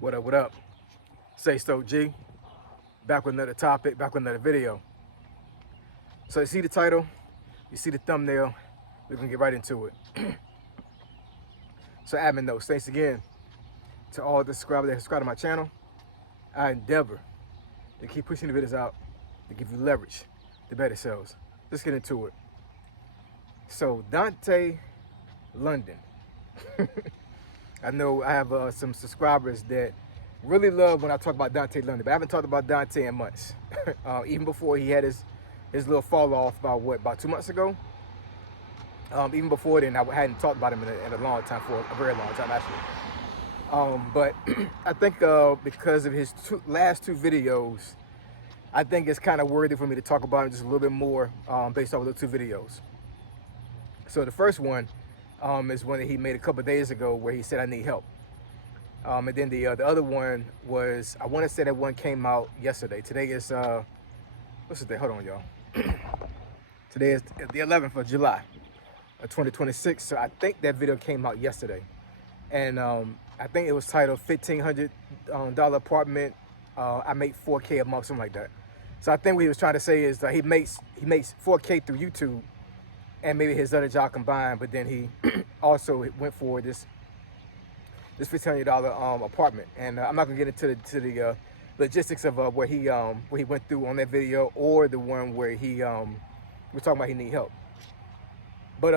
What up, what up? Say Stoke G, back with another topic, back with another video. So you see the title, you see the thumbnail, we're gonna get right into it. So admin notes, thanks again to all the subscribers that subscribe to my channel. I endeavor to keep pushing the videos out to give you leverage to better sales. Let's get into it. So Dontay London. I know I have some subscribers that really love when I talk about Dontay London, but I haven't talked about Dontay in months. Even before he had his little fall off about 2 months ago. Even before then, I hadn't talked about him in a long time, for a very long time actually. But I think because of his last two videos, I think it's kind of worthy for me to talk about him just a little bit more based off of the two videos. So the first one is one that he made a couple of days ago where he said, I need help. And then the other one was, I want to say that one came out yesterday. Today is, what's the day? Hold on, y'all. Today is the 11th of July of 2026. So I think that video came out yesterday. And I think it was titled $1,500 apartment. I make 4K a month, something like that. So I think what he was trying to say is that he makes 4K through YouTube and maybe his other job combined, but then he also went for this $1,500 apartment. And I'm not gonna get into the logistics of what he went through on that video, or the one where he was talking about he need help. But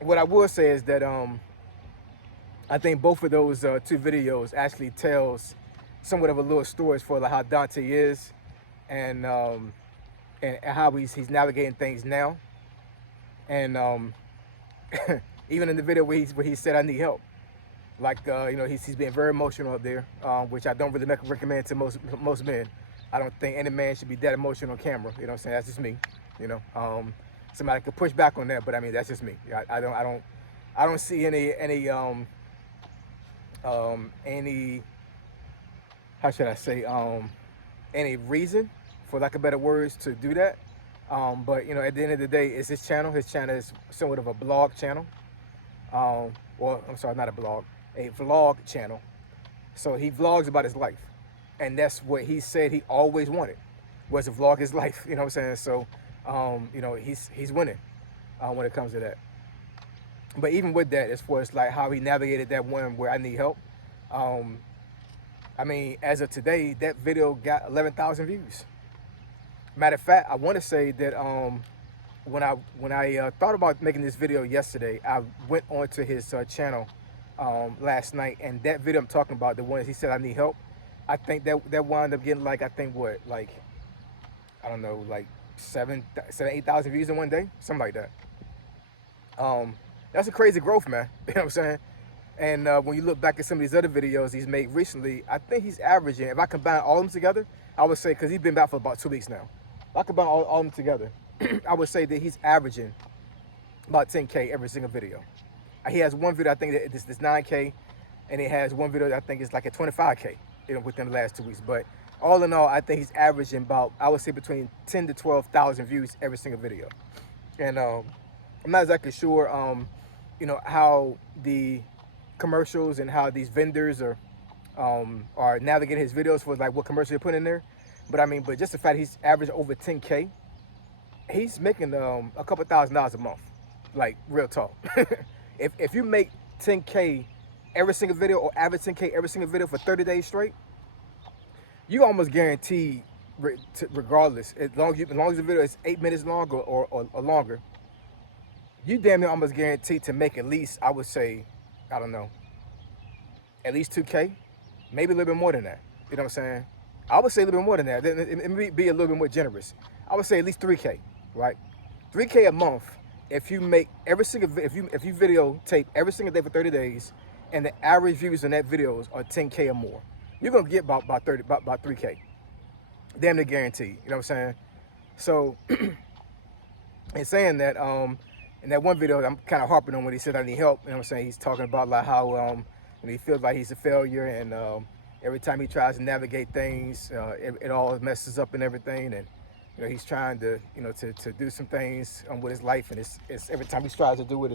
what I will say is that I think both of those two videos actually tells somewhat of a little story as for like how Dontay is, and how he's navigating things now. And even in the video where he said I need help, like he's being very emotional up there, which I don't really recommend to most men. I don't think any man should be that emotional on camera. You know what I'm saying? That's just me. Somebody could push back on that, but I mean that's just me. I don't see any how should I say, any reason, for lack of better words, to do that. But at the end of the day, it's his channel. His channel is somewhat of a blog channel. Well, I'm sorry, not a blog, a vlog channel. So he vlogs about his life, and that's what he said he always wanted, was to vlog his life. You know what I'm saying? So, he's winning when it comes to that. But even with that, as far as like how he navigated that one where I need help, I mean, as of today, that video got 11,000 views. Matter of fact, I want to say that when I thought about making this video yesterday, I went onto his channel last night, and that video I'm talking about, the one he said I need help, I think that wound up getting like, I think what, like, I don't know, like 8,000 views in one day, something like that. That's a crazy growth, man. You know what I'm saying? And when you look back at some of these other videos he's made recently, I think he's averaging, if I combine all of them together, I would say, because he's been back for about 2 weeks now, if I combine all of them together, I would say that he's averaging about 10K every single video. He has one video, I think that this 9K, and he has one video that I think is like a 25K, within the last 2 weeks. But all in all, I think he's averaging about, I would say, between 10 to 12,000 views every single video. And I'm not exactly sure, how the commercials and how these vendors are navigating his videos for like what commercial they put in there. But I mean, but just the fact he's averaging over 10K, he's making a couple $1,000s a month, like real talk. if you make 10K every single video, or average 10K every single video for 30 days straight, you almost guaranteed, regardless, as long as the video is 8 minutes long or longer, you damn near almost guaranteed to make at least, I would say, I don't know, at least 2K, maybe a little bit more than that. You know what I'm saying? I would say a little bit more than that. It may be a little bit more generous. I would say at least 3K, right? 3K a month if you make every single, if you videotape every single day for 30 days, and the average views on that videos are 10K or more, you're gonna get about 3K. Damn near guaranteed. You know what I'm saying? So, in saying that, in that one video, I'm kind of harping on when he said I need help. You know what I'm saying? He's talking about like how when he feels like he's a failure, and every time he tries to navigate things, it all messes up and everything. And he's trying to to do some things with his life, and it's every time he tries to do it,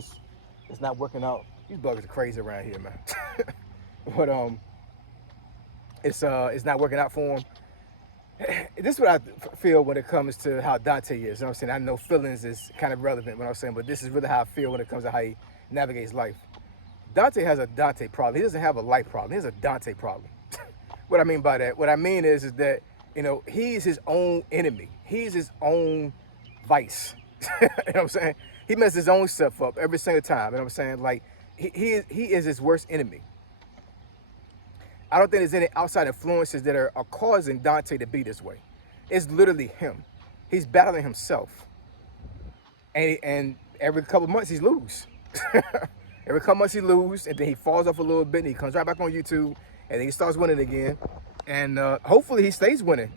it's not working out. These buggers are crazy around here, man. But it's not working out for him. This is what I feel when it comes to how Dontay is. You know what I'm saying? I know feelings is kind of relevant when I'm saying, but this is really how I feel when it comes to how he navigates life. Dontay has a Dontay problem. He doesn't have a life problem. He has a Dontay problem. What I mean by that, what I mean is that, he's his own enemy. He's his own vice. You know what I'm saying? He messes his own stuff up every single time. You know what I'm saying? Like, he is his worst enemy. I don't think there's any outside influences that are causing Dontay to be this way. It's literally him. He's battling himself. And every couple of months he's lose. Every couple of months he lose, and then he falls off a little bit, and he comes right back on YouTube, and then he starts winning again. And hopefully he stays winning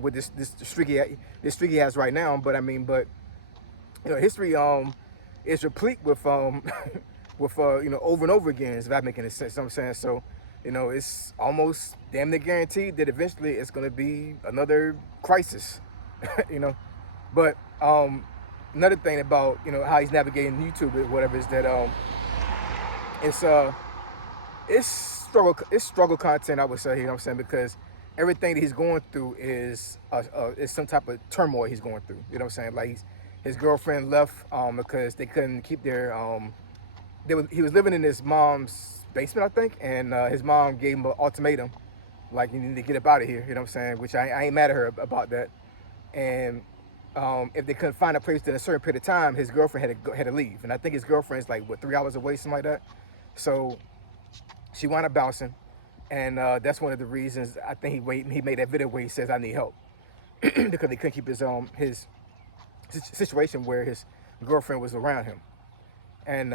with this streak he has right now. But history is replete with with over and over again. If that makes any sense, you know what I'm saying? So, it's almost damn near guaranteed that eventually it's going to be another crisis, But another thing about, how he's navigating YouTube or whatever is that it's struggle content, I would say, you know what I'm saying? Because everything that he's going through is some type of turmoil he's going through, you know what I'm saying? Like his girlfriend left because they couldn't keep their, he was living in his mom's basement, I think, and his mom gave him an ultimatum, like, you need to get up out of here, you know what I'm saying? Which I ain't mad at her about that. And if they couldn't find a place in a certain period of time, his girlfriend had to leave. And I think his girlfriend's like, 3 hours away, something like that. So she wound up bouncing. And that's one of the reasons I think he made that video where he says, I need help. Because he couldn't keep his situation where his girlfriend was around him. And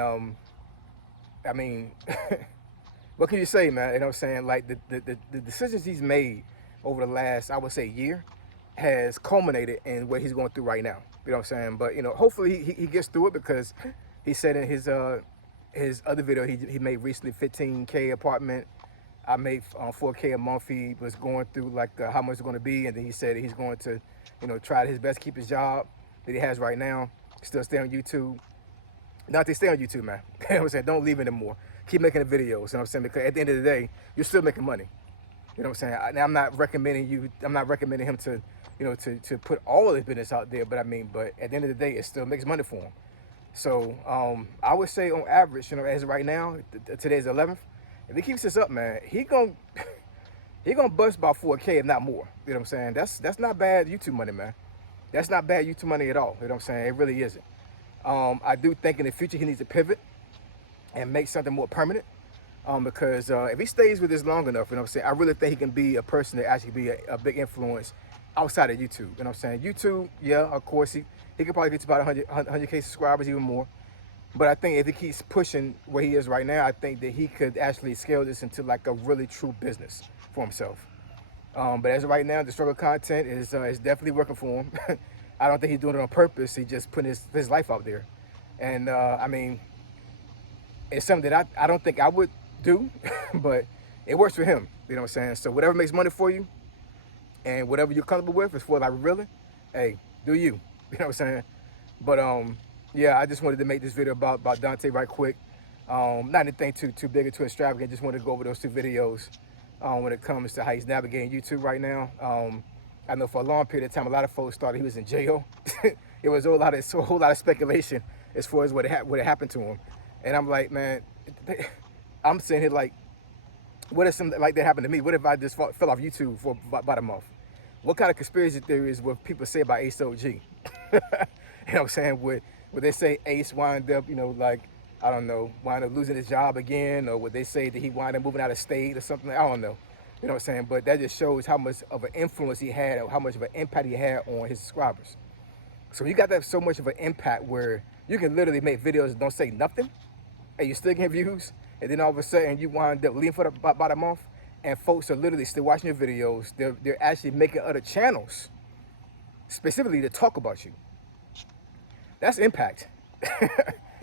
what can you say, man? You know what I'm saying? Like the decisions he's made over the last, I would say, year has culminated in what he's going through right now. You know what I'm saying? But, hopefully he gets through it, because he said in his other video he made recently, 15K apartment. I made 4K a month. He was going through like how much it's going to be. And then he said he's going to, try his best to keep his job that he has right now. Still stay on YouTube. Not to stay on YouTube, man. You know what I'm saying? Don't leave anymore. Keep making the videos, you know what I'm saying? Because at the end of the day, you're still making money. You know what I'm saying? Now, I'm not recommending him to, to put all of his business out there, but at the end of the day, it still makes money for him. So I would say on average, as of right now, today's 11th, if he keeps this up, man, he gonna bust about 4K, if not more. You know what I'm saying? That's not bad YouTube money, man. That's not bad YouTube money at all. You know what I'm saying? It really isn't. I do think in the future he needs to pivot and make something more permanent. Because if he stays with this long enough, you know what I'm saying, I really think he can be a person that actually be a big influence outside of YouTube. You know what I'm saying? YouTube, yeah, of course, he could probably get to about 100K subscribers, even more. But I think if he keeps pushing where he is right now, I think that he could actually scale this into like a really true business for himself. But as of right now, the struggle content is definitely working for him. I don't think he's doing it on purpose. He's just putting his life out there. And it's something that I don't think I would do, but it works for him. You know what I'm saying? So whatever makes money for you and whatever you're comfortable with, as far as like really, hey, do you. You know what I'm saying? But yeah, I just wanted to make this video about Dontay right quick. Not anything too big or too extravagant. Just wanted to go over those two videos when it comes to how he's navigating YouTube right now. I know for a long period of time, a lot of folks thought he was in jail. It was a whole lot of speculation as far as what happened to him. And I'm like, man, I'm sitting here like, what if something like that happened to me? What if I just fell off YouTube for about a month? What kind of conspiracy theories would people say about Ace OG? You know what I'm saying? Would they say Ace wind up, like, I don't know, wind up losing his job again? Or would they say that he wind up moving out of state or something? I don't know. You know what I'm saying? But that just shows how much of an influence he had, or how much of an impact he had on his subscribers. So you got that so much of an impact where you can literally make videos that don't say nothing, and you still get views, and then all of a sudden you wind up leaving for about a month, and folks are literally still watching your videos. They're actually making other channels specifically to talk about you. That's impact.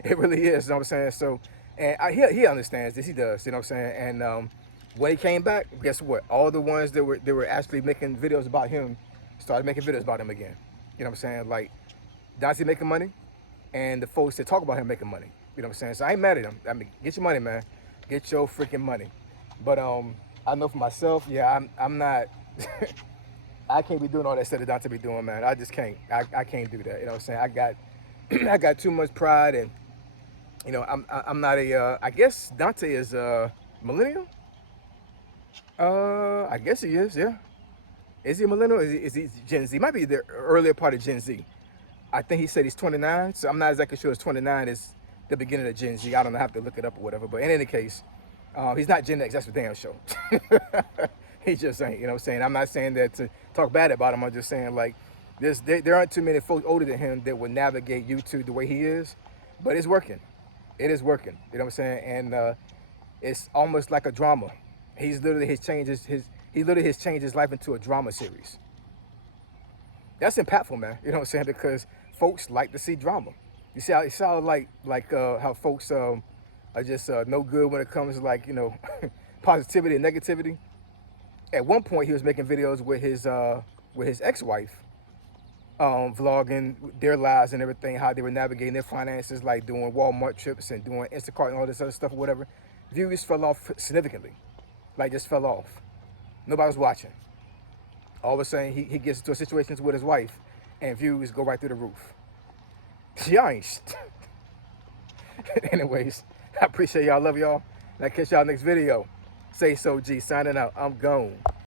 It really is, you know what I'm saying? So, and he understands this, he does, you know what I'm saying? And when he came back, guess what? All the ones that were actually making videos about him started making videos about him again. You know what I'm saying? Like, Dontay making money, and the folks that talk about him making money. You know what I'm saying? So I ain't mad at him. Get your money, man. Get your freaking money. But I know for myself, yeah, I'm not. I can't be doing all that stuff that Dontay be doing, man. I just can't. I can't do that. You know what I'm saying? I got I got too much pride, and I'm not a. I guess Dontay is a millennial. I guess he is. Yeah. Is he a millennial? Is he Gen Z? He might be the earlier part of Gen Z. I think he said he's 29, so I'm not exactly sure. It's 29 is the beginning of Gen Z. I don't know. I have to look it up or whatever. But in any case, he's not Gen X. That's for damn sure. He just ain't. You know what I'm saying? I'm not saying that to talk bad about him. I'm just saying like there aren't too many folks older than him that would navigate YouTube the way he is. But it's working. It is working. You know what I'm saying? And it's almost like a drama. He's literally he literally has changed his life into a drama series. That's impactful, man. You know what I'm saying? Because folks like to see drama. You see how it sounds like how folks are just no good when it comes to like positivity and negativity. At one point, he was making videos with his ex-wife, vlogging their lives and everything, how they were navigating their finances, like doing Walmart trips and doing Instacart and all this other stuff or whatever. Views fell off significantly, like just fell off. Nobody was watching. All of a sudden, he gets into situations with his wife, and views go right through the roof. Y'all ain't. Anyways, I appreciate y'all. Love y'all. And I'll catch y'all next video. Say so, G. Signing out. I'm gone.